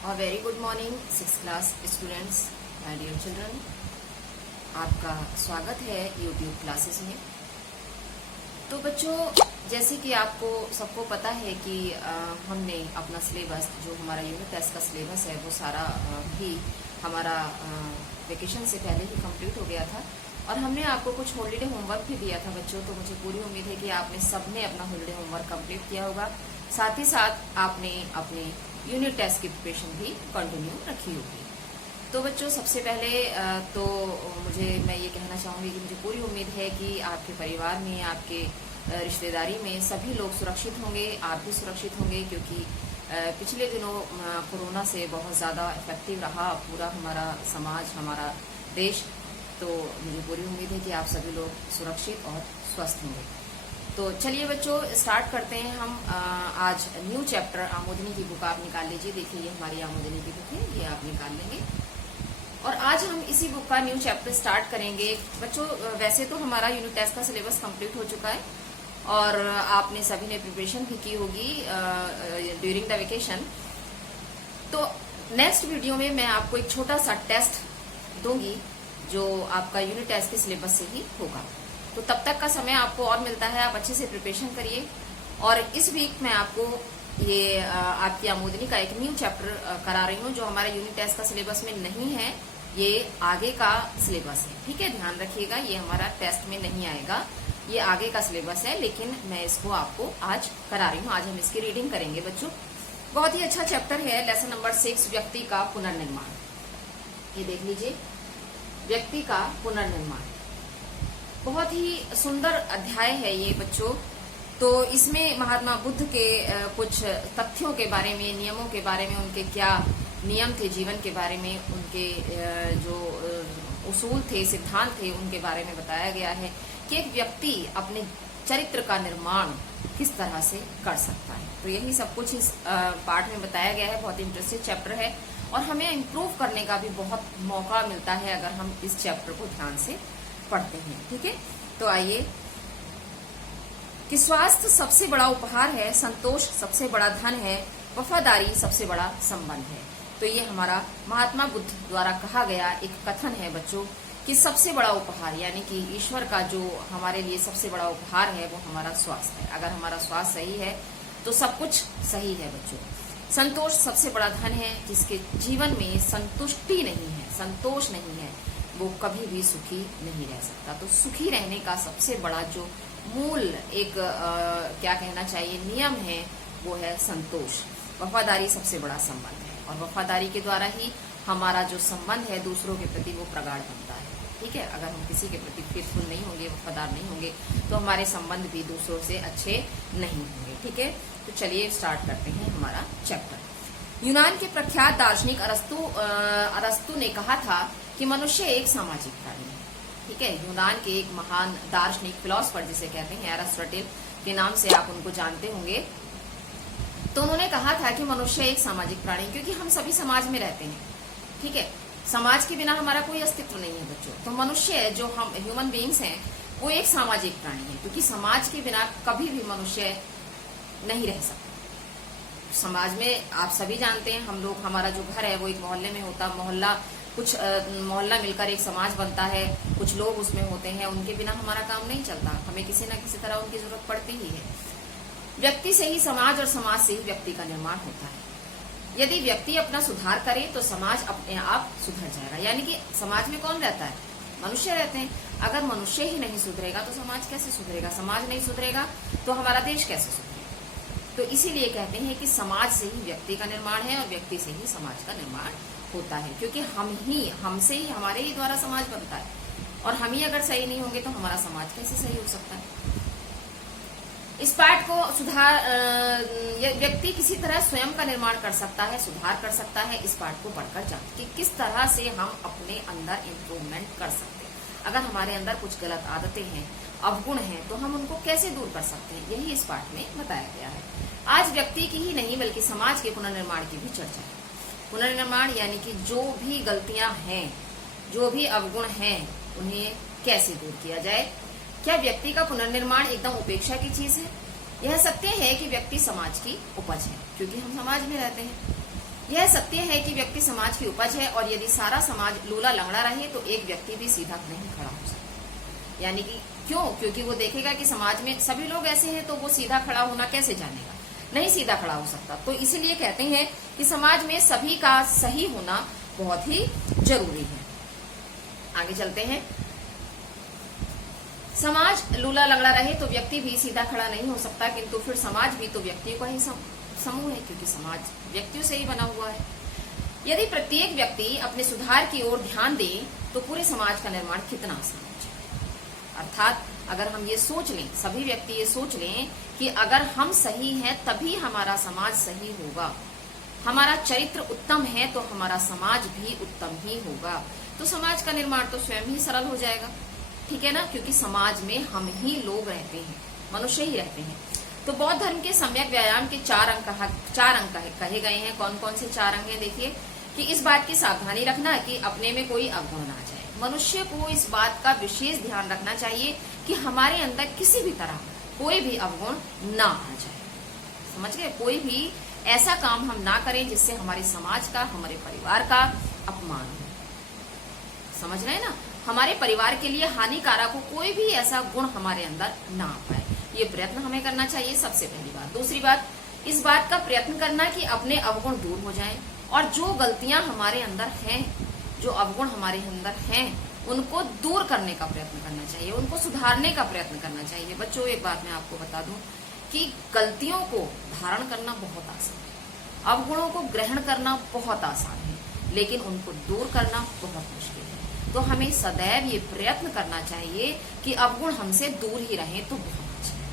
और very good morning 6th class students, my dear children. आपका स्वागत है यूट्यूब क्लासेस में। तो बच्चों, जैसे कि आपको सबको पता है कि हमने अपना सिलेबस, जो हमारा यूनिट टेस्ट का सिलेबस है, वो सारा भी हमारा वेकेशन से पहले ही कंप्लीट हो गया था। और हमने आपको कुछ हॉलीडे होमवर्क भी दिया था बच्चों। तो मुझे पूरी उम्मीद है कि आपने सबने अपना हॉलीडे होमवर्क कंप्लीट किया होगा। साथ ही साथ आपने अपने यूनिट टेस्ट की प्रिपरेशन भी कंटिन्यू रखी होगी। तो बच्चों, सबसे पहले तो मैं ये कहना चाहूँगी कि मुझे पूरी उम्मीद है कि आपके परिवार में, आपके रिश्तेदारी में सभी लोग सुरक्षित होंगे, आप भी सुरक्षित होंगे, क्योंकि पिछले दिनों कोरोना से बहुत ज़्यादा इफेक्टिव रहा पूरा हमारा समाज, हमारा देश। तो मुझे पूरी उम्मीद है कि आप सभी लोग सुरक्षित और स्वस्थ होंगे। तो चलिए बच्चों, स्टार्ट करते हैं हम आज न्यू चैप्टर आमोदनी की बुक आप निकाल लीजिए। देखिए, ये हमारी आमोदनी की बुक है, ये आप निकाल लेंगे। और आज हम इसी बुक का न्यू चैप्टर स्टार्ट करेंगे बच्चों। वैसे तो हमारा यूनिट टेस्ट का सिलेबस कंप्लीट हो चुका है और आपने सभी ने प्रिपरेशन भी की होगी ड्यूरिंग द वेकेशन। तो नेक्स्ट वीडियो में मैं आपको एक छोटा सा टेस्ट दूंगी जो आपका यूनिट टेस्ट के सिलेबस से ही होगा। तो तब तक का समय आपको और मिलता है, आप अच्छे से प्रिपरेशन करिए। और इस वीक मैं आपको ये आपकी आमोदनी का एक न्यू चैप्टर करा रही हूँ जो हमारे यूनिट टेस्ट का सिलेबस में नहीं है, ये आगे का सिलेबस है। ठीक है, ध्यान रखिएगा, ये हमारा टेस्ट में नहीं आएगा, ये आगे का सिलेबस है, लेकिन मैं इसको आपको आज करा रही हूँ। आज हम इसकी रीडिंग करेंगे बच्चों। बहुत ही अच्छा चैप्टर है, लेसन नंबर 6, व्यक्ति का पुनर्निर्माण। ये देख लीजिए, व्यक्ति का पुनर्निर्माण। बहुत ही सुंदर अध्याय है ये बच्चों। तो इसमें महात्मा बुद्ध के कुछ तथ्यों के बारे में, नियमों के बारे में, उनके क्या नियम थे जीवन के बारे में, उनके जो उसूल थे, सिद्धांत थे, उनके बारे में बताया गया है कि एक व्यक्ति अपने चरित्र का निर्माण किस तरह से कर सकता है। तो यही सब कुछ इस पार्ट में बताया गया है। बहुत इंटरेस्टिंग चैप्टर है और हमें इम्प्रूव करने का भी बहुत मौका मिलता है अगर हम इस चैप्टर को ध्यान से पढ़ते हैं। ठीक है, तो आइए कि स्वास्थ्य सबसे बड़ा उपहार है, संतोष सबसे बड़ा धन है, वफादारी सबसे बड़ा संबंध है। तो ये हमारा महात्मा बुद्ध द्वारा कहा गया एक कथन है बच्चों कि सबसे बड़ा उपहार, यानी कि ईश्वर का जो हमारे लिए सबसे बड़ा उपहार है वो हमारा स्वास्थ्य है। अगर हमारा स्वास्थ्य सही है तो सब कुछ सही है बच्चों। संतोष सबसे बड़ा धन है, जिसके जीवन में संतुष्टि नहीं है, संतोष नहीं है, वो कभी भी सुखी नहीं रह सकता। तो सुखी रहने का सबसे बड़ा जो मूल एक क्या कहना चाहिए नियम है वो है संतोष। वफादारी सबसे बड़ा संबंध है और वफादारी के द्वारा ही हमारा जो संबंध है दूसरों के प्रति वो प्रगाढ़ बनता है। ठीक है, अगर हम किसी के प्रति फेथफुल नहीं होंगे, वफादार नहीं होंगे, तो हमारे संबंध भी दूसरों से अच्छे नहीं होंगे। ठीक है, तो चलिए स्टार्ट करते हैं हमारा चैप्टर। यूनान के प्रख्यात दार्शनिक अरस्तु ने कहा था कि मनुष्य एक सामाजिक प्राणी है। ठीक है, यूनान के एक महान दार्शनिक, फिलोसफर जिसे कहते हैं, एरिस्टोटल के नाम से आप उनको जानते होंगे। तो उन्होंने कहा था कि मनुष्य एक सामाजिक प्राणी, क्योंकि हम सभी समाज में रहते हैं। ठीक है, समाज के बिना हमारा कोई अस्तित्व नहीं है बच्चों। तो मनुष्य, जो हम ह्यूमन बीइंग्स हैं, वो एक सामाजिक प्राणी है, क्योंकि समाज के बिना कभी भी मनुष्य नहीं रह सकता। समाज में आप सभी जानते हैं, हम लोग, हमारा जो घर है वो एक मोहल्ले में होता, मोहल्ला मिलकर एक समाज बनता है, कुछ लोग उसमें होते हैं, उनके बिना हमारा काम नहीं चलता, हमें किसी न किसी तरह उनकी जरूरत पड़ती ही है। व्यक्ति से ही समाज और समाज से ही व्यक्ति का निर्माण होता है। यदि व्यक्ति अपना सुधार करे तो समाज अपने आप सुधर जाएगा। यानी कि समाज में कौन रहता है? मनुष्य रहते हैं। अगर मनुष्य ही नहीं सुधरेगा तो समाज कैसे सुधरेगा? समाज नहीं सुधरेगा तो हमारा देश कैसे सुधरेगा? तो इसीलिए कहते हैं कि समाज से ही व्यक्ति का निर्माण है और व्यक्ति से ही समाज का निर्माण होता है, क्योंकि हमसे ही, हमारे ही द्वारा समाज बनता है। और हम ही अगर सही नहीं होंगे तो हमारा समाज कैसे सही हो सकता है? इस पाठ को व्यक्ति किसी तरह स्वयं का निर्माण कर सकता है, सुधार कर सकता है। इस पाठ को पढ़कर जान कि किस तरह से हम अपने अंदर इम्प्रूवमेंट कर सकते हैं। अगर हमारे अंदर कुछ गलत आदतें हैं, अवगुण हैं, तो हम उनको कैसे दूर कर सकते हैं, यही इस पाठ में बताया गया है। आज व्यक्ति की ही नहीं बल्कि समाज के पुनर्निर्माण की भी चर्चा है। पुनर्निर्माण यानी कि जो भी गलतियां हैं, जो भी अवगुण हैं, उन्हें कैसे दूर किया जाए। क्या व्यक्ति का पुनर्निर्माण एकदम उपेक्षा की चीज है? यह सत्य है कि व्यक्ति समाज की उपज है, क्योंकि हम समाज में रहते हैं। यह सत्य है कि व्यक्ति समाज की उपज है और यदि सारा समाज लूला लंगड़ा रहे तो एक व्यक्ति भी सीधा नहीं खड़ा हो सकता। यानी कि क्यों? क्योंकि वो देखेगा कि समाज में सभी लोग ऐसे हैं तो वो सीधा खड़ा होना कैसे जानेगा, नहीं सीधा खड़ा हो सकता। तो इसीलिए कहते हैं कि समाज में सभी का सही होना बहुत ही जरूरी है। आगे चलते हैं। समाज लूला लंगड़ा रहे तो व्यक्ति भी सीधा खड़ा नहीं हो सकता, किंतु फिर समाज भी तो व्यक्तियों का ही समूह है, क्योंकि समाज व्यक्तियों से ही बना हुआ है। यदि प्रत्येक व्यक्ति अपने सुधार की ओर ध्यान दे तो पूरे समाज का निर्माण कितना आसान हो जाए। अर्थात अगर हम ये सोच लें, सभी व्यक्ति ये सोच लें कि अगर हम सही हैं तभी हमारा समाज सही होगा, हमारा चरित्र उत्तम है तो हमारा समाज भी उत्तम ही होगा, तो समाज का निर्माण तो स्वयं ही सरल हो जाएगा। ठीक है ना, क्योंकि समाज में हम ही लोग रहते हैं, मनुष्य ही रहते हैं। तो बौद्ध धर्म के सम्यक व्यायाम के 4 अंग कहे गए हैं। कौन कौन से 4 अंग हैं? देखिए कि इस बात की सावधानी रखना कि अपने में कोई अवगुण ना आ जाए। मनुष्य को इस बात का विशेष ध्यान रखना चाहिए कि हमारे अंदर किसी भी तरह कोई भी अवगुण ना आ जाए। समझ गए? कोई भी ऐसा काम हम ना करें जिससे हमारे समाज का, हमारे परिवार का अपमान हो। समझ रहे हैं ना? हमारे परिवार के लिए हानिकारक हो कोई भी ऐसा गुण हमारे अंदर ना आ पाए, ये प्रयत्न हमें करना चाहिए, सबसे पहली बात। दूसरी बात, इस बात का प्रयत्न करना कि अपने अवगुण दूर हो जाएं और जो गलतियां हमारे अंदर हैं, जो अवगुण हमारे अंदर हैं, उनको दूर करने का प्रयत्न करना चाहिए, उनको सुधारने का प्रयत्न करना चाहिए। बच्चों, एक बात मैं आपको बता दूं कि गलतियों को धारण करना बहुत आसान है, अवगुणों को ग्रहण करना बहुत आसान है, लेकिन उनको दूर करना बहुत मुश्किल है। तो हमें सदैव ये प्रयत्न करना चाहिए कि अवगुण हमसे दूर ही रहें तो बहुत अच्छा है।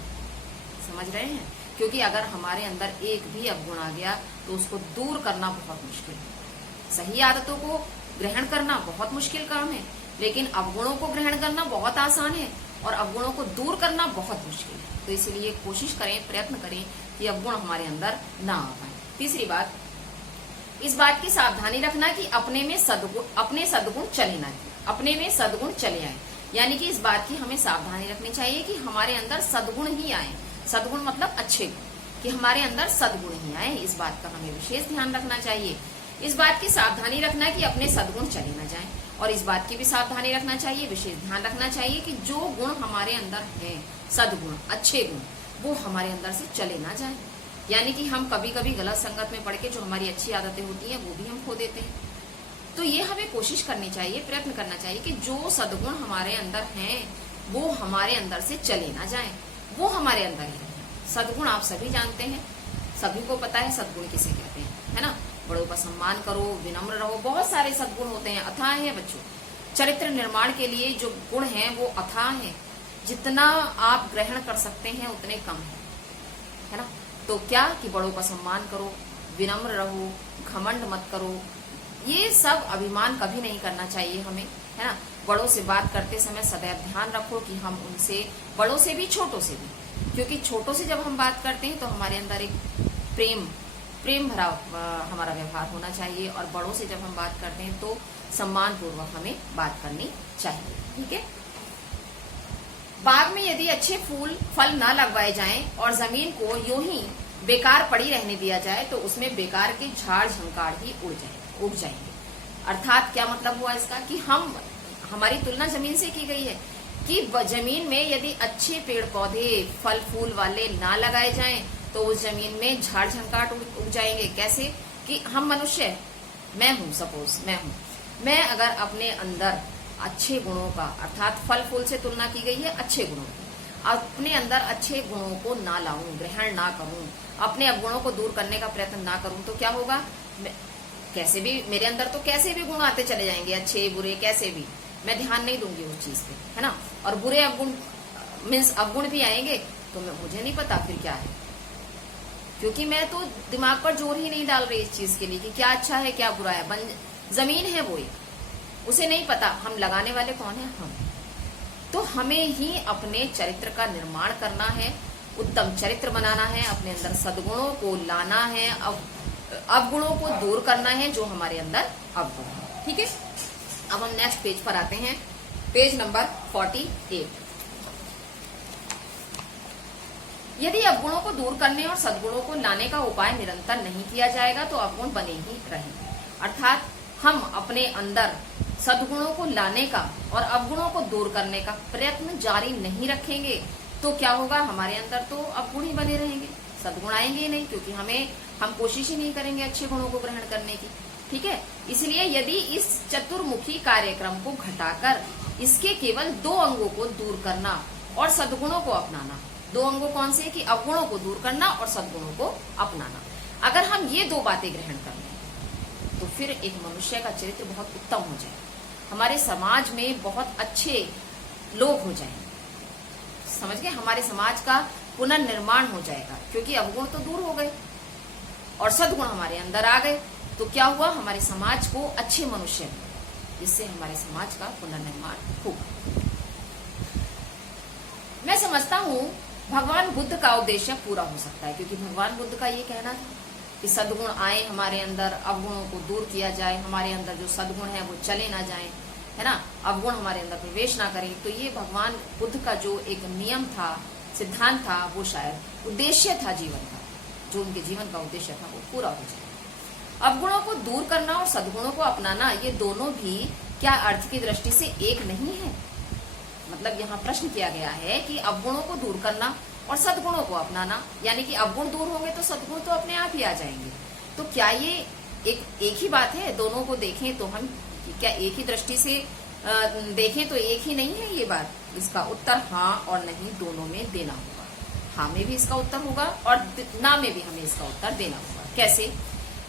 समझ रहे हैं? क्योंकि अगर हमारे अंदर एक भी अवगुण आ गया तो उसको दूर करना बहुत मुश्किल है। सही आदतों को ग्रहण करना बहुत मुश्किल काम है, लेकिन अवगुणों को ग्रहण करना बहुत आसान है और अवगुणों को दूर करना बहुत मुश्किल है। तो इसीलिए कोशिश करें, प्रयत्न करें कि अवगुण हमारे अंदर ना आ पाए। तीसरी बात, इस बात की सावधानी रखना कि अपने सद्गुण चले ना, अपने में सद्गुण चले आए। यानी कि इस बात की हमें सावधानी रखनी चाहिए कि हमारे अंदर सद्गुण ही आए। सद्गुण मतलब अच्छे गुण, कि हमारे अंदर सद्गुण ही आए, इस बात का हमें विशेष ध्यान रखना चाहिए। इस बात की सावधानी रखना कि अपने सद्गुण चले ना जाएं, और इस बात की भी सावधानी रखना चाहिए, विशेष ध्यान रखना चाहिए कि जो गुण हमारे अंदर हैं, सद्गुण, अच्छे गुण, वो हमारे अंदर से चले ना जाए। यानी कि हम कभी कभी गलत संगत में पड़ के जो हमारी अच्छी आदतें होती हैं वो भी हम खो देते हैं। तो ये हमें कोशिश करनी चाहिए, प्रयत्न करना चाहिए कि जो सद्गुण हमारे अंदर हैं वो हमारे अंदर से चले ना जाएं, वो हमारे अंदर ही रहें। सद्गुण आप सभी जानते हैं, सभी को पता है सद्गुण किसे कहते हैं, है ना? बड़ों का सम्मान करो, विनम्र रहो, बहुत सारे सद्गुण होते हैं, अथाह है बच्चों। चरित्र निर्माण के लिए जो गुण हैं वो अथाह है, जितना आप ग्रहण कर सकते हैं उतने कम है ना? तो क्या कि बड़ों का सम्मान करो, विनम्र रहो, घमंड मत करो, ये सब अभिमान कभी नहीं करना चाहिए हमें, है ना? बड़ों से बात करते समय सदैव ध्यान रखो कि हम उनसे, बड़ों से भी छोटों से भी, क्योंकि छोटों से जब हम बात करते हैं तो हमारे अंदर एक प्रेम भरा हमारा व्यवहार होना चाहिए, और बड़ों से जब हम बात करते हैं तो सम्मान पूर्वक हमें बात करनी चाहिए। ठीक है? बाग में यदि अच्छे फल ना लगवाए जाएं और जमीन को यूं ही बेकार पड़ी रहने दिया जाए तो उसमें बेकार के झाड़ झंकार ही उग जाएंगे। अर्थात क्या मतलब हुआ इसका कि हमारी तुलना जमीन से की गई है कि जमीन में यदि अच्छे पेड़ पौधे फल फूल वाले ना लगाए जाएं तो उस जमीन में झाड़ झंकाट उग जाएंगे। कैसे? कि हम मनुष्य, मैं हूं, सपोज मैं अगर अपने अंदर अच्छे गुणों का, अर्थात फल फूल से तुलना की गई है अच्छे गुणों की, अपने अंदर अच्छे गुणों को ना लाऊं, ग्रहण ना करूं, अपने अवगुणों को दूर करने का प्रयत्न ना करूं तो क्या होगा? कैसे भी मेरे अंदर तो कैसे भी गुण आते चले जाएंगे, अच्छे बुरे कैसे भी, मैं ध्यान नहीं दूंगी उस चीज पे, है ना? और बुरे अवगुण मीन्स अवगुण भी आएंगे तो मुझे नहीं पता फिर क्या है, क्योंकि मैं तो दिमाग पर जोर ही नहीं डाल रही इस चीज के लिए कि क्या अच्छा है क्या बुरा है। जमीन है वो एक, उसे नहीं पता, हम लगाने वाले कौन है? हम। तो हमें ही अपने चरित्र का निर्माण करना है, उत्तम चरित्र बनाना है, अपने अंदर सद्गुणों को लाना है, अवगुणों को दूर करना है जो हमारे अंदर अवगुण है। ठीक है? अब हम नेक्स्ट पेज पर आते हैं, पेज नंबर 48। यदि अवगुणों को दूर करने और सद्गुणों को लाने का उपाय निरंतर नहीं किया जाएगा तो अवगुण बने ही रहेंगे। अर्थात हम अपने अंदर सद्गुणों को लाने का और अवगुणों को दूर करने का प्रयत्न जारी नहीं रखेंगे तो क्या होगा, हमारे अंदर तो अवगुण ही बने रहेंगे, सद्गुण आएंगे ही नहीं, क्योंकि हम कोशिश ही नहीं करेंगे अच्छे गुणों को ग्रहण करने की। ठीक है, इसलिए यदि इस चतुर्मुखी कार्यक्रम को घटाकर इसके केवल 2 अंगों को दूर करना और सद्गुणों को अपनाना, 2 अंगों कौन से कि अवगुणों को दूर करना और सद्गुणों को अपनाना, अगर हम ये 2 बातें ग्रहण कर लें तो फिर एक मनुष्य का चरित्र बहुत उत्तम हो जाए, हमारे समाज में बहुत अच्छे लोग हो जाएंगे, समझ गए, हमारे समाज का पुनर्निर्माण हो जाएगा, क्योंकि अवगुण तो दूर हो गए और सद्गुण हमारे अंदर आ गए, तो क्या हुआ, हमारे समाज को अच्छे मनुष्य मिले, जिससे हमारे समाज का पुनर्निर्माण होगा। मैं समझता हूँ भगवान बुद्ध का उद्देश्य पूरा हो सकता है, क्योंकि भगवान बुद्ध का ये कहना था कि सद्गुण आए हमारे अंदर, अवगुणों को दूर किया जाए, हमारे अंदर जो सद्गुण है वो चले ना जाए, है ना, अवगुण हमारे अंदर प्रवेश ना करें। तो ये भगवान बुद्ध का जो एक नियम था, सिद्धांत था, वो शायद उद्देश्य था जीवन का, जो उनके जीवन का उद्देश्य था वो पूरा हो जाए। अवगुणों को दूर करना और सद्गुणों को अपनाना, ये दोनों भी क्या अर्थ की दृष्टि से एक नहीं है? मतलब यहाँ प्रश्न किया गया है कि अवगुणों को दूर करना और सद्गुणों को अपनाना, यानी कि अवगुण दूर होंगे तो सद्गुण तो अपने आप ही आ जाएंगे। तो क्या ये एक ही बात है? दोनों को देखें तो हम क्या एक ही दृष्टि से देखें तो एक ही नहीं है ये बात? इसका उत्तर हाँ और नहीं दोनों में देना होगा। हाँ में भी इसका उत्तर होगा और ना में भी हमें इसका उत्तर देना होगा। कैसे?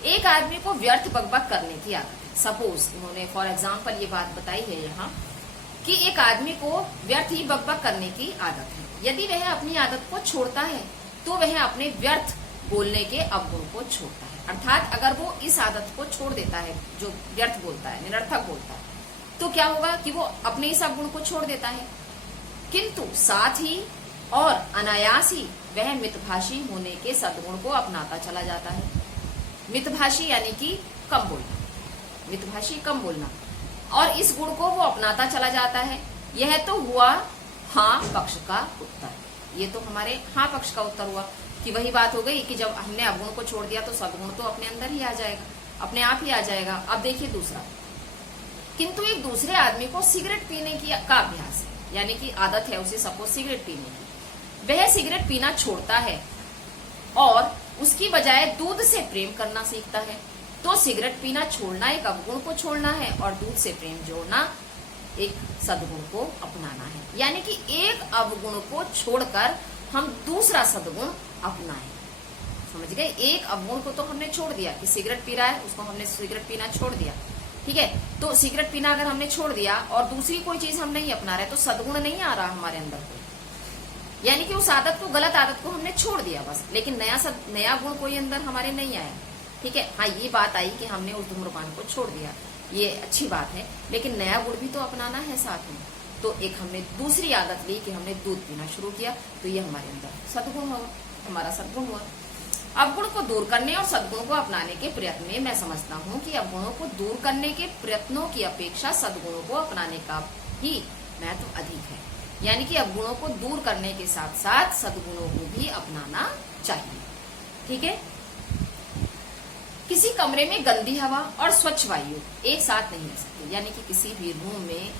एक आदमी को व्यर्थ बकबक करने की आदत है। सपोज इन्होंने फॉर एग्जाम्पल ये बात बताई है यहाँ कि एक आदमी को व्यर्थ ही बकबक करने की आदत है। यदि वह अपनी आदत को छोड़ता है तो वह अपने व्यर्थ बोलने के अवगुण को छोड़ता है। अर्थात अगर वो इस आदत को छोड़ देता है, जो व्यर्थ बोलता है, निरर्थक बोलता है, तो क्या होगा कि वो अपने इस अवगुण को छोड़ देता है, किंतु साथ ही और अनायास ही वह मितभाषी होने के सद्गुण को अपनाता चला जाता है। मितभाषी यानी कि कम बोलना, मितभाषी कम बोलना, और इस गुण को वो अपनाता चला जाता है। यह तो हुआ हाँ पक्ष का उत्तर। ये तो हमारे हाँ पक्ष का उत्तर हुआ कि वही बात हो गई कि जब हमने अवगुण को छोड़ दिया तो सद्गुण तो अपने अंदर ही आ जाएगा, अपने आप ही आ जाएगा। अब देखिए दूसरा, किंतु एक दूसरे आदमी को सिगरेट पीने की का अभ्यास है, यानी कि आदत है उसे सपोज सिगरेट पीने की। वह सिगरेट पीना छोड़ता है और उसकी बजाय दूध से प्रेम करना सीखता है। तो सिगरेट पीना छोड़ना एक अवगुण को छोड़ना है और दूध से प्रेम जोड़ना एक सद्गुण को अपनाना है। यानी कि एक अवगुण को छोड़कर हम दूसरा सद्गुण अपनाएं। समझ गए? एक अवगुण को तो हमने छोड़ दिया कि सिगरेट पी रहा है, उसको हमने सिगरेट पीना छोड़ दिया, ठीक है। तो सिगरेट पीना अगर हमने छोड़ दिया और दूसरी कोई चीज हम नहीं अपना रहे तो सद्गुण नहीं आ रहा हमारे अंदर कोई, यानी कि उस आदत को, गलत आदत को हमने छोड़ दिया बस, लेकिन नया गुण कोई अंदर हमारे नहीं आया, ठीक है। हाँ ये बात आई कि हमने उस धूम्रपान को छोड़ दिया, ये अच्छी बात है, लेकिन नया गुण भी तो अपनाना है साथ में। तो एक हमने दूसरी आदत ली कि हमने दूध पीना शुरू किया, तो ये हमारे अंदर सद्गुण हुआ, हमारा सद्गुण हुआ। अवगुण को दूर करने और सद्गुण को अपनाने के प्रयत्न में मैं समझता हूँ कि अवगुणों को दूर करने के प्रयत्नों की अपेक्षा सद्गुणों को अपनाने का ही महत्व अधिक है। यानी कि अवगुणों को दूर करने के साथ साथ सद्गुणों को भी अपनाना चाहिए, ठीक है। किसी कमरे में गंदी हवा और स्वच्छ वायु एक साथ नहीं रह सकती, यानी कि किसी भी रूम में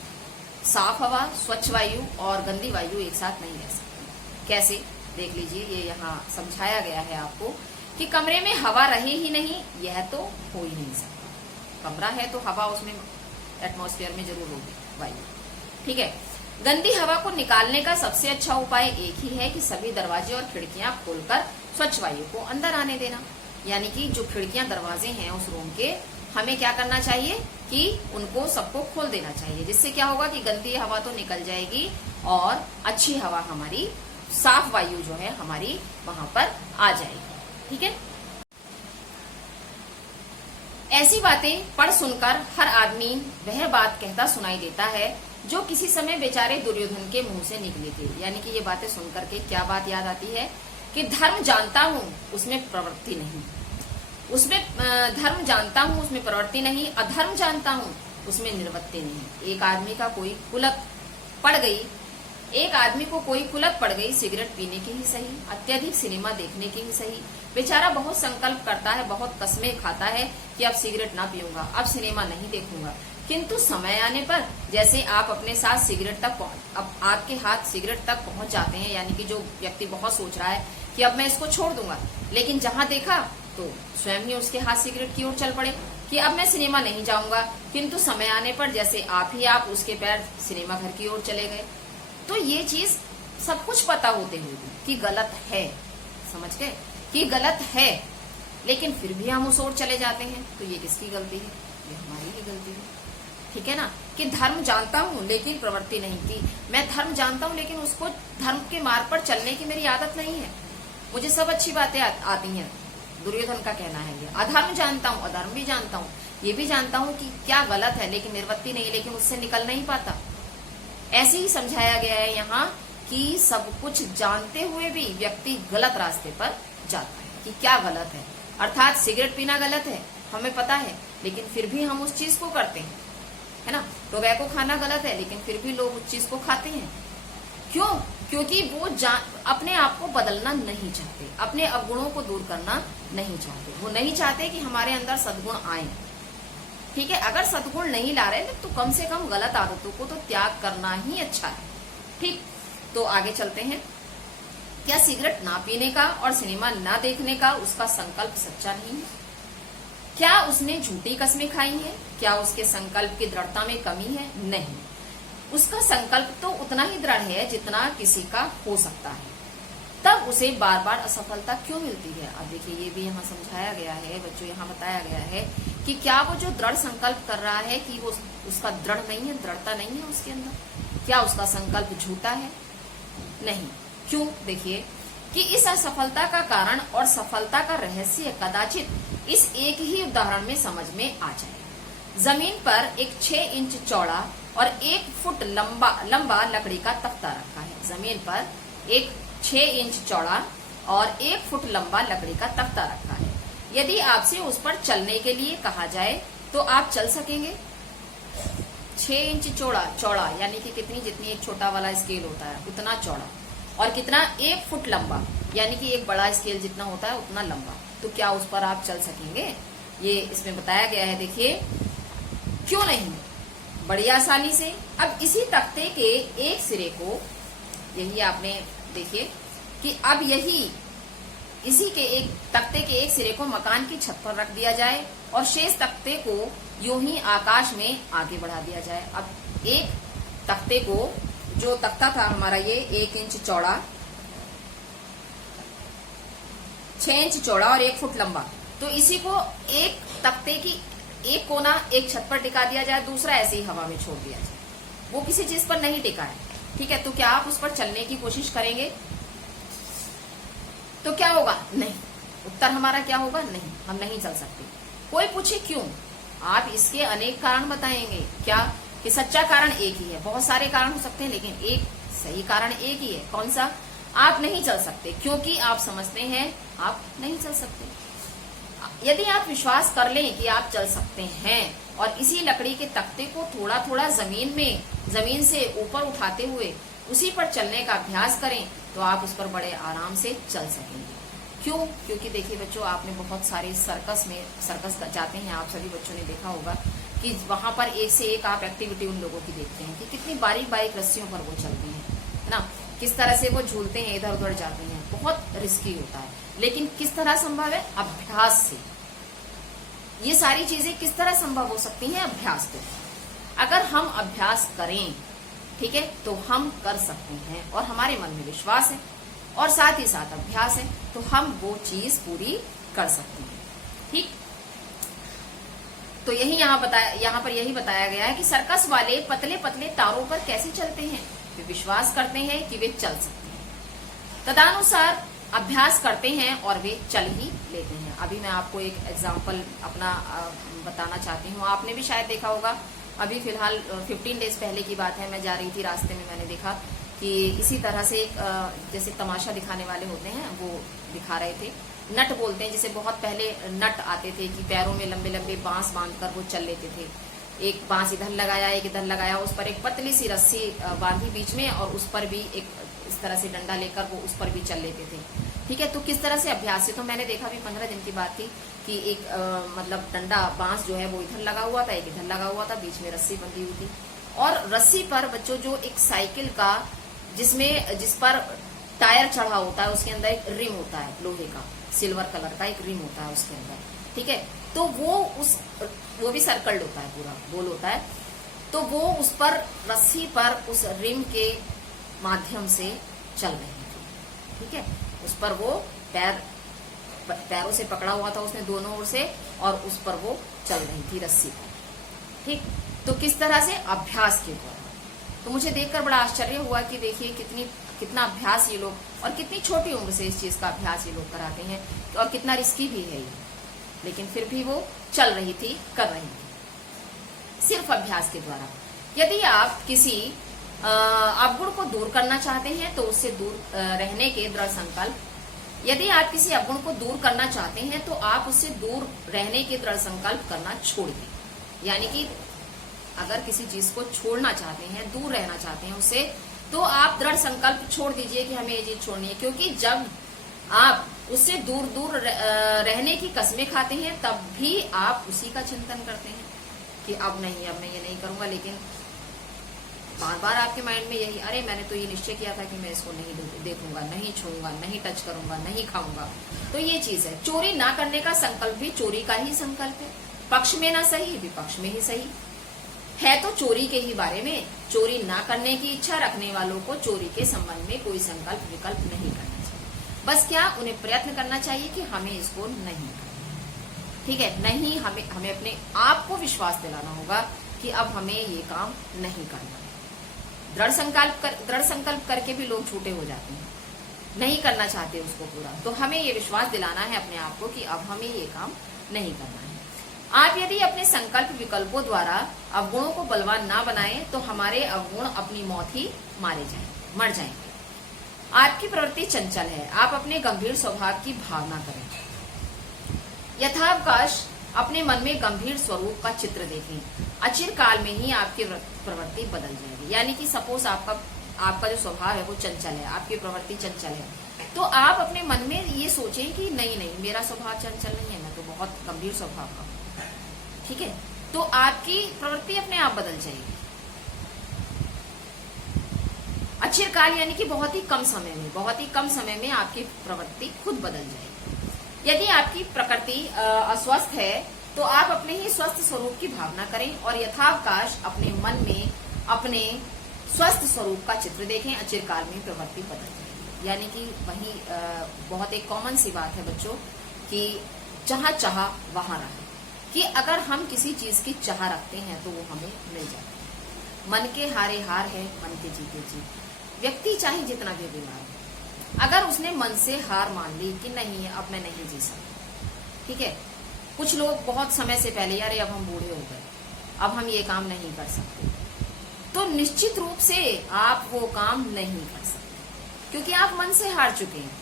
साफ हवा, स्वच्छ वायु और गंदी वायु एक साथ नहीं रह सकती। कैसे? देख लीजिए, ये यहाँ समझाया गया है आपको कि कमरे में हवा रहे ही नहीं, यह तो हो ही नहीं सकता। कमरा है तो हवा उसमें एटमॉस्फेयर में जरूर होगी, वायु, ठीक है। गंदी हवा को निकालने का सबसे अच्छा उपाय एक ही है कि सभी दरवाजे और खिड़कियां खोलकर स्वच्छ वायु को अंदर आने देना। यानी कि जो खिड़कियां दरवाजे हैं उस रूम के, हमें क्या करना चाहिए कि उनको सबको खोल देना चाहिए, जिससे क्या होगा कि गंदी हवा तो निकल जाएगी और अच्छी हवा, हमारी साफ वायु जो है हमारी वहां पर आ जाएगी, ठीक है। ऐसी बातें पढ़ सुनकर हर आदमी वह बात कहता सुनाई देता है जो किसी समय बेचारे दुर्योधन के मुंह से निकली थी। यानी कि ये बातें सुनकर के क्या बात याद आती है कि धर्म जानता हूँ उसमें प्रवृत्ति नहीं, उसमें धर्म जानता हूँ उसमें प्रवृत्ति नहीं, अधर्म जानता हूँ उसमें निवृत्ति नहीं। एक आदमी का कोई कुलत पड़ गई एक आदमी को कोई कुलत पड़ गई सिगरेट पीने की ही सही, अत्यधिक सिनेमा देखने की ही सही, बेचारा बहुत संकल्प करता है, बहुत कस्में खाता है कि अब सिगरेट ना पीऊंगा, अब सिनेमा नहीं देखूंगा, किंतु समय आने पर जैसे आप अपने साथ सिगरेट तक अब आपके हाथ सिगरेट तक पहुंच जाते हैं, यानी कि जो व्यक्ति बहुत सोच रहा है कि अब मैं इसको छोड़ दूंगा, लेकिन जहां देखा तो स्वयं ही उसके हाथ सिगरेट की ओर चल पड़े कि अब मैं सिनेमा नहीं जाऊंगा, किंतु समय आने पर जैसे आप उसके पैर सिनेमा घर की ओर चले गए। तो ये चीज सब कुछ पता होते हुए भी कि गलत है, समझ गए कि गलत है, लेकिन फिर भी हम उस ओर चले जाते हैं, तो ये किसकी गलती है? ये हमारी ही गलती है, ठीक है ना। कि धर्म जानता हूं लेकिन प्रवृत्ति नहीं की, मैं धर्म जानता हूं लेकिन उसको धर्म के मार्ग पर चलने की मेरी आदत नहीं है, मुझे सब अच्छी बातें आती हैं। दुर्योधन का कहना है ये, अधर्म जानता हूं, अधर्म भी जानता हूं, ये भी जानता हूं कि क्या गलत है, लेकिन निवृत्ति नहीं, लेकिन उससे निकल नहीं पाता। ऐसे ही समझाया गया है यहाँ कि सब कुछ जानते हुए भी व्यक्ति गलत रास्ते पर जाता है कि क्या गलत है, अर्थात सिगरेट पीना गलत है, हमें पता है, लेकिन फिर भी हम उस चीज को करते हैं, है ना। टोबैको खाना गलत है, लेकिन फिर भी लोग उस चीज को खाते हैं। क्यों? क्योंकि वो अपने आप को बदलना नहीं चाहते, अपने अवगुणों को दूर करना नहीं चाहते, वो नहीं चाहते कि हमारे अंदर सद्गुण आए, ठीक है। अगर सद्गुण नहीं ला रहे तो कम से कम गलत आदतों को तो त्याग करना ही अच्छा है, ठीक। तो आगे चलते हैं। क्या सिगरेट ना पीने का और सिनेमा ना देखने का उसका संकल्प सच्चा नहीं है? क्या उसने झूठी कस्में खाई हैं? क्या उसके संकल्प की दृढ़ता में कमी है? नहीं, उसका संकल्प तो उतना ही दृढ़ है जितना किसी का हो सकता है, तब उसे बार बार असफलता क्यों मिलती है? अब देखिए, ये भी यहाँ समझाया गया है बच्चों, यहाँ बताया गया है कि क्या वो जो दृढ़ संकल्प कर रहा है कि वो उसका दृढ़ नहीं है, दृढ़ता नहीं है उसके अंदर, क्या उसका संकल्प झूठा है? नहीं। क्यों? देखिए कि इस असफलता का कारण और सफलता का रहस्य कदाचित इस एक ही उदाहरण में समझ में आ जाए। जमीन पर एक 6 इंच चौड़ा और 1 फुट लंबा लकड़ी का तख्ता रखा है। जमीन पर एक 6 इंच चौड़ा और 1 फुट लंबा लकड़ी का तख्ता रखा है। यदि आपसे उस पर चलने के लिए कहा जाए तो आप चल सकेंगे? 6 इंच चौड़ा यानी कि कितनी, जितनी एक छोटा वाला स्केल होता है उतना चौड़ा, और कितना, 1 फुट लंबा यानी कि एक बड़ा स्केल जितना होता है उतना लंबा, तो क्या उस पर आप चल सकेंगे? ये इसमें बताया गया है। देखिए, क्यों नहीं, बड़ी आसानी से। अब इसी तख्ते के एक सिरे को, यही आपने देखिए कि अब इसी के एक तख्ते के एक सिरे को मकान की छत पर रख दिया जाए और शेष तख्ते को यूं ही आकाश में आगे बढ़ा दिया जाए। अब एक तख्ते को, जो तख्ता था हमारा ये 1 इंच चौड़ा, 6 इंच चौड़ा और 1 फुट लंबा, तो इसी को एक तख्ते की एक कोना एक छत पर टिका दिया जाए, दूसरा ऐसे ही हवा में छोड़ दिया जाए, वो किसी चीज पर नहीं टिका है, ठीक है। तो क्या आप उस पर चलने की कोशिश करेंगे? तो क्या होगा? नहीं। उत्तर हमारा क्या होगा? नहीं, हम नहीं चल सकते। कोई पूछे क्यों? आप इसके अनेक कारण बताएंगे। क्या? कि सच्चा कारण एक ही है, बहुत सारे कारण हो सकते हैं लेकिन एक सही कारण एक ही है। कौन सा? आप नहीं चल सकते क्योंकि आप समझते हैं आप नहीं चल सकते। यदि आप विश्वास कर लें कि आप चल सकते हैं और इसी लकड़ी के तख्ते को थोड़ा थोड़ा जमीन से ऊपर उठाते हुए उसी पर चलने का अभ्यास करें तो आप उस पर बड़े आराम से चल सकेंगे। क्यों? क्योंकि देखिए बच्चों, आपने बहुत सारे सर्कस जाते हैं, आप सभी बच्चों ने देखा होगा कि वहां पर एक से एक आप एक्टिविटी उन लोगों की देखते हैं कि कितनी बारीक बारीक रस्सियों पर वो चलती हैं, है ना, किस तरह से वो झूलते हैं, इधर उधर जाते हैं, बहुत रिस्की होता है। लेकिन किस तरह संभव है? अभ्यास से। ये सारी चीजें किस तरह संभव हो सकती हैं? अभ्यास से। अगर हम अभ्यास करें, ठीक है, तो हम कर सकते हैं और हमारे मन में विश्वास है और साथ ही साथ अभ्यास है तो हम वो चीज पूरी कर सकते हैं, ठीक। तो यही यहाँ पर यही बताया गया है कि सर्कस वाले पतले पतले तारों पर कैसे चलते हैं? वे विश्वास करते हैं कि वे चल सकते हैं, तदनुसार अभ्यास करते हैं और वे चल ही लेते हैं। अभी मैं आपको एक एग्जाम्पल अपना बताना चाहती हूँ। आपने भी शायद देखा होगा, अभी फिलहाल 15 डेज पहले की बात है, मैं जा रही थी, रास्ते में मैंने देखा कि इसी तरह से एक जैसे तमाशा दिखाने वाले होते हैं वो दिखा रहे थे। नट बोलते हैं, जैसे बहुत पहले नट आते थे कि पैरों में लंबे लंबे बांस बांधकर वो चल लेते थे, एक बांस इधर लगाया, एक इधर लगाया, उस पर एक पतली सी रस्सी बांधी बीच में, और उस पर भी एक इस तरह से डंडा लेकर वो उस पर भी चल लेते थे। ठीक है, तो किस तरह से अभ्यास है, तो मैंने देखा भी 15 दिन की बात थी कि एक मतलब डंडा बांस जो है वो इधर लगा हुआ था, एक इधर लगा हुआ था, बीच में रस्सी बंधी हुई थी, और रस्सी पर बच्चों जो एक साइकिल का जिस पर टायर चढ़ा होता है, उसके अंदर एक रिम होता है लोहे का, सिल्वर कलर का एक रिम होता है उसके अंदर। ठीक है, तो वो भी सर्कल्ड होता है, पूरा गोल होता है, तो वो उस पर रस्सी पर उस रिम के माध्यम से चल रही थी। ठीक है, उस पर वो पैरों से पकड़ा हुआ था उसने दोनों ओर से, और उस पर वो चल रही थी रस्सी पर। ठीक, तो किस तरह से अभ्यास के द्वारा। तो मुझे देखकर बड़ा आश्चर्य हुआ कि देखिए कितना अभ्यास ये लोग, और कितनी छोटी उम्र से इस चीज का अभ्यास ये लोग कराते हैं, और कितना रिस्की भी है ये, लेकिन फिर भी वो चल रही थी, कर रही थी सिर्फ अभ्यास के द्वारा। यदि आप किसी अवगुण को दूर करना चाहते हैं तो उससे दूर रहने के दृढ़ संकल्प, यदि आप किसी अवगुण को दूर करना चाहते हैं तो आप उससे दूर रहने के दृढ़ संकल्प करना छोड़ दें। यानी कि अगर किसी चीज को छोड़ना चाहते हैं, दूर रहना चाहते हैं उससे, तो आप दृढ़ संकल्प छोड़ दीजिए कि हमें ये चीज छोड़नी है। क्योंकि जब आप उससे दूर रहने की कस्में खाते हैं, तब भी आप उसी का चिंतन करते हैं कि अब नहीं, अब मैं ये नहीं करूंगा, लेकिन बार बार आपके माइंड में यही, अरे मैंने तो ये निश्चय किया था कि मैं इसको नहीं देखूंगा, नहीं छूऊंगा, नहीं टच करूंगा, नहीं खाऊंगा। तो ये चीज है, चोरी ना करने का संकल्प भी चोरी का ही संकल्प है, पक्ष में ना सही, विपक्ष में ही सही है। तो चोरी के ही बारे में, चोरी ना करने की इच्छा रखने वालों को चोरी के संबंध में कोई संकल्प विकल्प नहीं करना चाहिए। बस क्या, उन्हें प्रयत्न करना चाहिए कि हमें इसको नहीं करना। ठीक है, नहीं, हमें अपने आप को विश्वास दिलाना होगा कि अब हमें ये काम नहीं करना है। दृढ़ संकल्प करके भी लोग छूटे हो जाते हैं, नहीं करना चाहते उसको पूरा। तो हमें ये विश्वास दिलाना है अपने आप को कि अब हमें ये काम नहीं करना है। आप यदि अपने संकल्प विकल्पों द्वारा अवगुणों को बलवान ना बनाएं तो हमारे अवगुण अपनी मौत ही मर जाएंगे। आपकी प्रवृत्ति चंचल है, आप अपने गंभीर स्वभाव की भावना करें। यथावकाश अपने मन में गंभीर स्वरूप का चित्र देखें, अचिर काल में ही आपकी प्रवृत्ति बदल जाएगी। यानी कि सपोज आपका जो स्वभाव है वो चंचल है, आपकी प्रवृत्ति चंचल है, तो आप अपने मन में ये सोचें कि नहीं, मेरा स्वभाव चंचल नहीं है, मैं तो बहुत गंभीर स्वभाव का हूं। ठीक है, तो आपकी प्रवृत्ति अपने आप बदल जाएगी। अचिर काल यानी कि बहुत ही कम समय में आपकी प्रवृत्ति खुद बदल जाएगी। यदि आपकी प्रकृति अस्वस्थ है तो आप अपने ही स्वस्थ स्वरूप की भावना करें, और यथावकाश अपने मन में अपने स्वस्थ स्वरूप का चित्र देखें, अचिर काल में प्रवृत्ति बदल जाएगी। यानी कि वही बहुत एक कॉमन सी बात है बच्चों कि जहां चाह वहां रहे, कि अगर हम किसी चीज की चाह रखते हैं तो वो हमें मिल जाती है। मन के हारे हार है, मन के जीते जीत। व्यक्ति चाहे जितना भी बीमार हो, अगर उसने मन से हार मान ली कि नहीं अब मैं नहीं जी सकता। ठीक है, कुछ लोग बहुत समय से पहले, अरे अब हम बूढ़े हो गए, अब हम ये काम नहीं कर सकते, तो निश्चित रूप से आप वो काम नहीं कर सकते, क्योंकि आप मन से हार चुके हैं।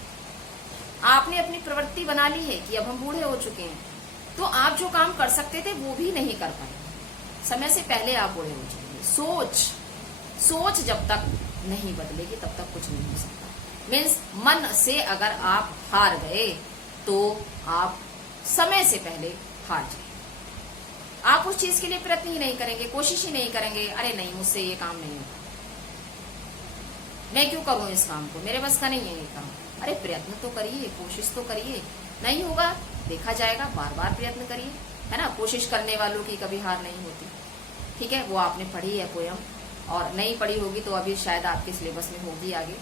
आपने अपनी प्रवृत्ति बना ली है कि अब हम बूढ़े हो चुके हैं, तो आप जो काम कर सकते थे वो भी नहीं कर पाए, समय से पहले आप बूढ़े हो चुके। सोच जब तक नहीं बदलेगी तब तक कुछ नहीं हो सकता। मीन्स मन से अगर आप हार गए तो आप समय से पहले हार जाए। आप उस चीज के लिए प्रयत्न ही नहीं करेंगे, कोशिश ही नहीं करेंगे, अरे नहीं मुझसे ये काम नहीं होगा, मैं क्यों करूं इस काम को, मेरे बस का नहीं है ये काम। अरे प्रयत्न तो करिए, कोशिश तो करिए, नहीं होगा देखा जाएगा, बार बार प्रयत्न करिए, है ना। कोशिश करने वालों की कभी हार नहीं होती। ठीक है, वो आपने पढ़ी है पोयम, और नहीं पढ़ी होगी तो अभी शायद आपके सिलेबस में होगी आगे।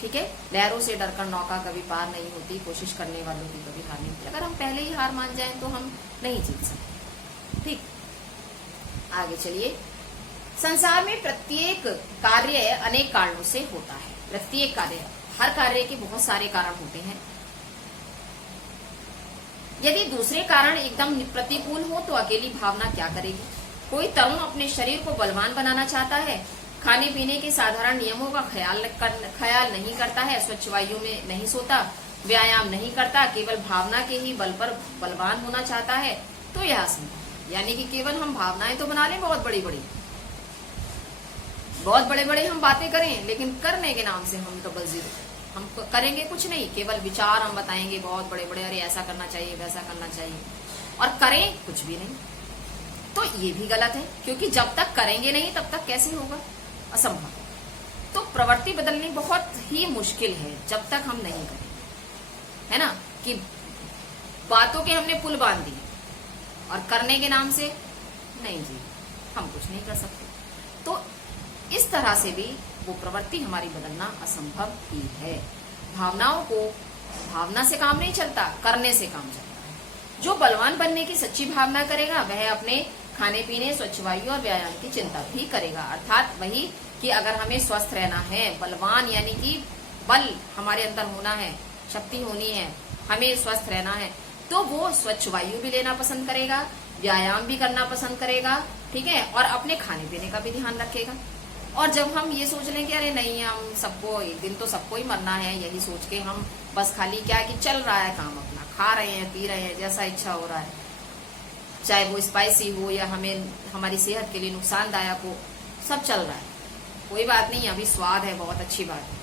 ठीक है, लहरों से डरकर नौका कभी पार नहीं होती, कोशिश करने वालों की कभी हार नहीं होती। अगर हम पहले ही हार मान जाएं तो हम नहीं जीत सकते। ठीक, आगे चलिए। संसार में प्रत्येक कार्य अनेक कारणों से होता है। प्रत्येक कार्य, हर कार्य के बहुत सारे कारण होते हैं। यदि दूसरे कारण एकदम प्रतिकूल हो तो अकेली भावना क्या करेगी। कोई तरुण अपने शरीर को बलवान बनाना चाहता है, खाने पीने के साधारण नियमों का ख्याल नहीं करता है, स्वच्छ वायु में नहीं सोता, व्यायाम नहीं करता, केवल भावना के ही बल पर बलवान होना चाहता है, तो यह असंभव है। यानी कि केवल हम भावनाएं तो बना लें बहुत बड़ी बड़ी, बहुत बड़े बड़े हम बातें करें, लेकिन करने के नाम से हम डबल जीरो। हम करेंगे कुछ नहीं, केवल विचार हम बताएंगे बहुत बड़े बड़े, अरे ऐसा करना चाहिए वैसा करना चाहिए, और करें कुछ भी नहीं। तो ये भी गलत है, क्योंकि जब तक करेंगे नहीं तब तक कैसे होगा, असंभव। तो प्रवृत्ति बदलनी बहुत ही मुश्किल है जब तक हम नहीं करेंगे, है ना। कि बातों के हमने पुल बांध दिए और करने के नाम से नहीं जी, हम कुछ नहीं कर सकते। तो इस तरह से भी वो प्रवृत्ति हमारी बदलना असंभव ही है। भावनाओं को, भावना से काम नहीं चलता, करने से काम चलता है। जो बलवान बनने की सच्ची भावना करेगा वह अपने खाने पीने, स्वच्छ वायु और व्यायाम की चिंता भी करेगा। अर्थात वही कि अगर हमें स्वस्थ रहना है, बलवान यानी कि बल हमारे अंदर होना है, शक्ति होनी है, हमें स्वस्थ रहना है, तो वो स्वच्छ वायु भी लेना पसंद करेगा, व्यायाम भी करना पसंद करेगा, ठीक है, और अपने खाने पीने का भी ध्यान रखेगा। और जब हम ये सोच लें कि अरे नहीं, हम सबको एक दिन तो सबको ही मरना है, यही सोच के हम बस खाली क्या कि चल रहा है काम अपना, खा रहे हैं, पी रहे हैं, जैसा इच्छा हो रहा है, चाहे वो स्पाइसी हो या हमें हमारी सेहत के लिए नुकसानदायक हो, सब चल रहा है, कोई बात नहीं, अभी स्वाद है, बहुत अच्छी बात है,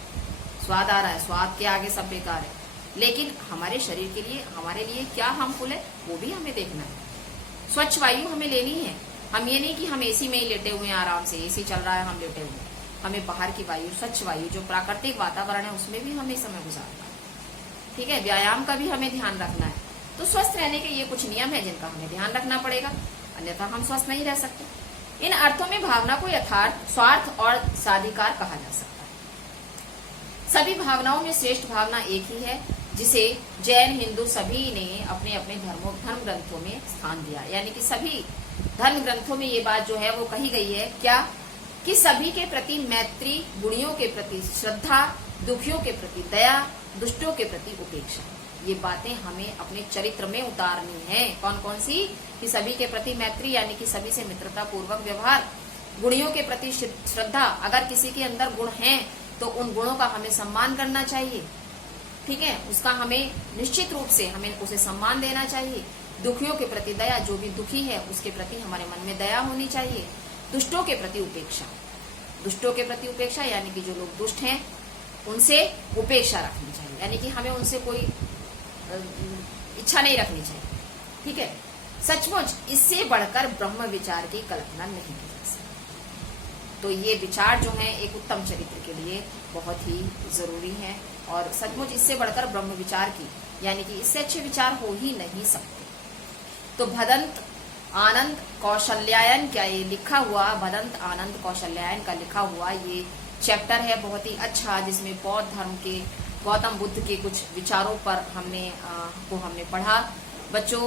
स्वाद आ रहा है, स्वाद के आगे सब बेकार है, लेकिन हमारे शरीर के लिए, हमारे लिए क्या हार्मफुल है वो भी हमें देखना है। स्वच्छ वायु हमें लेनी है। हम ये नहीं कि हम एसी में ही लेटे हुए हैं, आराम से एसी चल रहा है हम लेटे हुए हैं, हमें बाहर की वायु, स्वच्छ वायु, जो प्राकृतिक वातावरण है उसमें भी हमें समय गुजारना है, ठीक है। व्यायाम का भी हमें ध्यान रखना है। तो स्वस्थ रहने के ये कुछ नियम है जिनका हमें ध्यान रखना पड़ेगा, अन्यथा हम स्वस्थ नहीं रह सकते। इन अर्थों में भावना को यथार्थ, स्वार्थ और साधिकार कहा जा सकता है। सभी भावनाओं में श्रेष्ठ भावना एक ही है, जिसे जैन, हिंदू सभी ने अपने अपने धर्म ग्रंथों में स्थान दिया। यानी कि सभी धर्म ग्रंथों में ये बात जो है वो कही गई है, क्या कि सभी के प्रति मैत्री, गुणियों के प्रति श्रद्धा, दुखियों के प्रति दया, दुष्टों के प्रति उपेक्षा। ये बातें हमें अपने चरित्र में उतारनी है। कौन कौन सी? कि सभी के प्रति मैत्री यानी कि सभी से मित्रता पूर्वक व्यवहार, गुणियों के प्रति श्रद्धा, अगर किसी के अंदर गुण हैं तो उन गुणों का हमें सम्मान करना चाहिए, ठीक है, उसका हमें निश्चित रूप से हमें उसे सम्मान देना चाहिए। दुखियों के प्रति दया, जो भी दुखी है उसके प्रति हमारे मन में दया होनी चाहिए। दुष्टों के प्रति उपेक्षा, दुष्टों के प्रति उपेक्षा यानी कि जो लोग दुष्ट हैं उनसे उपेक्षा रखनी चाहिए, यानी कि हमें उनसे कोई इच्छा नहीं रखनी चाहिए, ठीक है। सचमुच इससे बढ़कर ब्रह्म विचार की कल्पना नहीं की जा सकती। तो ये विचार जो है एक उत्तम चरित्र के लिए बहुत ही जरूरी है, और सचमुच इससे बढ़कर ब्रह्म विचार की, यानी कि इससे अच्छे विचार हो ही नहीं सकते। तो भदंत आनंद कौशल्यायन, क्या ये लिखा हुआ, भदंत आनंद कौशल्यायन का लिखा हुआ ये चैप्टर है बहुत ही अच्छा, जिसमें बौद्ध धर्म के गौतम बुद्ध के कुछ विचारों पर हमने पढ़ा बच्चों।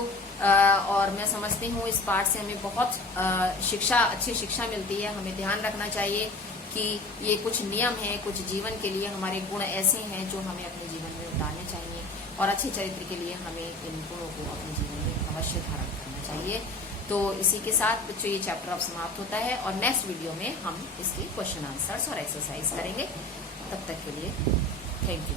और मैं समझती हूँ इस पाठ से हमें बहुत अच्छी शिक्षा मिलती है। हमें ध्यान रखना चाहिए कि ये कुछ नियम हैं, कुछ जीवन के लिए हमारे गुण ऐसे हैं जो हमें अपने जीवन में उतारने चाहिए, और अच्छे चरित्र के लिए हमें इन गुणों को अपने जीवन में अवश्य धारण करना चाहिए। तो इसी के साथ बच्चों ये चैप्टर अब समाप्त होता है, और नेक्स्ट वीडियो में हम इसके क्वेश्चन आंसर्स और एक्सरसाइज करेंगे। तब तक के लिए थैंक यू।